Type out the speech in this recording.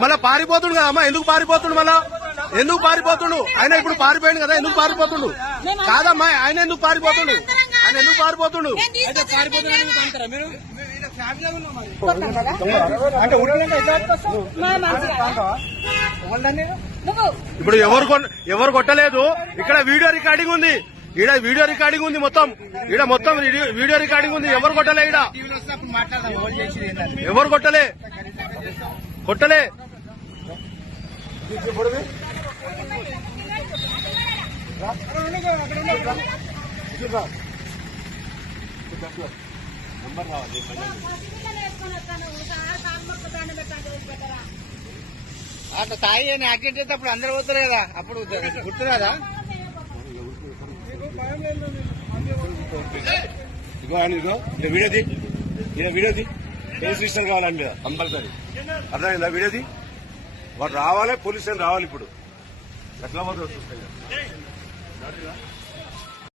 మళ్ళా పారిపోతుండు కదా అమ్మా, ఎందుకు పారిపోతుండు? మళ్ళా ఎందుకు పారిపోతుండు? ఆయన ఇప్పుడు పారిపోయింది కదా, ఎందుకు పారిపోతుండు? కాదమ్మా, ఆయన ఎందుకు పారిపోతుండు? ఆయన ఎందుకు పారిపోతుండు? ఇప్పుడు ఎవరు కొట్టలేదు. ఇక్కడ వీడియో రికార్డింగ్ ఉంది, ఈడ వీడియో రికార్డింగ్ ఉంది, మొత్తం వీడియో రికార్డింగ్ ఉంది. ఎవరు కొట్టలే, ఈడ ఎవరు కొట్టలే. అట్లా తాగి అని యాక్సిడెంట్ అయితే అప్పుడు అందరు పోతారు కదా, అప్పుడు గుర్తు కదా. వీడియోది కేసు రిజిస్టర్ కావాలండి కంపల్సరీ, అర్థమైందా? వీడియోది వాడు రావాలి, పోలీసు రావాలి. ఇప్పుడు ఎట్లా పోతుంది